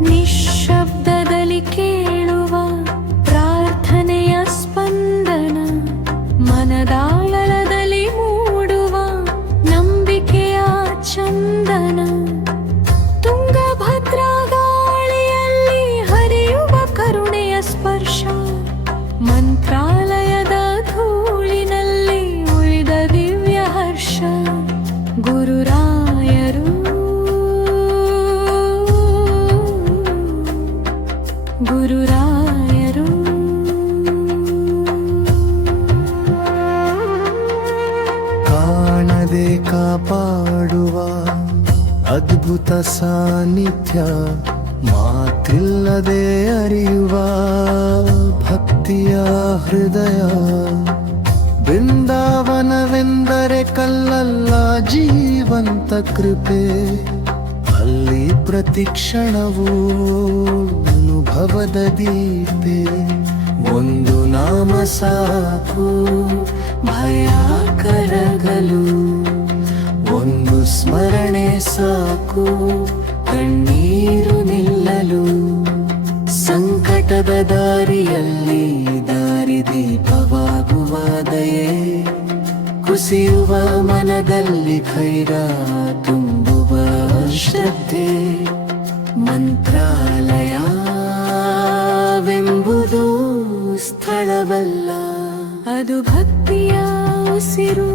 ನಿಶ್ಶಬ್ದದಲ್ಲಿ ಕೇಳುವ ಪ್ರಾರ್ಥನೆಯ ಸ್ಪಂದನ, ಮನದಾಳದಲ್ಲಿ ಮೂಡುವ ನಂಬಿಕೆಯ ಚಂದನ. ತುಂಗಭದ್ರಾ ಗಾಳಿಯಲ್ಲಿ ಹರಿಯುವ ಕರುಣೆಯ ಸ್ಪರ್ಶ, ಮಂತ್ರಾಲಯದ ಧೂಳಿನಲ್ಲಿ ಉಳಿದ ದಿವ್ಯ ಹರ್ಷ. ಗುರುರಾಯರು ಗುರುರಾಯರು ಕಾಣದೆ ಕಾಪಾಡುವ ಅದ್ಭುತ ಸಾನ್ನಿಧ್ಯ, ಮಾತಿಲ್ಲದೆ ಅರಿಯುವ ಭಕ್ತಿಯ ಹೃದಯ. ಬೃಂದಾವನವೆಂದರೆ ಕಲ್ಲಲ್ಲ, ಜೀವಂತ ಕೃಪೆ. ಅಲ್ಲಿ ಪ್ರತಿಕ್ಷಣವೂ ಅನುಭವದ ದೀಪೆ. ಒಂದು ನಾಮ ಸಾಕು ಭಯ ಕರಗಲು, ಒಂದು ಸ್ಮರಣೆ ಸಾಕು ಕಣ್ಣೀರು ನಿಲ್ಲಲು. ಸಂಕಟದ ದಾರಿಯಲ್ಲಿ ದಾರಿದೀಪವಾಗುವ ದಯೆ, ಕುಸಿಯುವ ಮನದಲ್ಲಿ ಖೈರ ತುಂಬುವ ಶ್ರದ್ಧೆ. ಮಂತ್ರಾಲಯವೆಂಬುದು ಸ್ಥಳವಲ್ಲ, ಅದು ಭಕ್ತಿಯ ಉಸಿರು.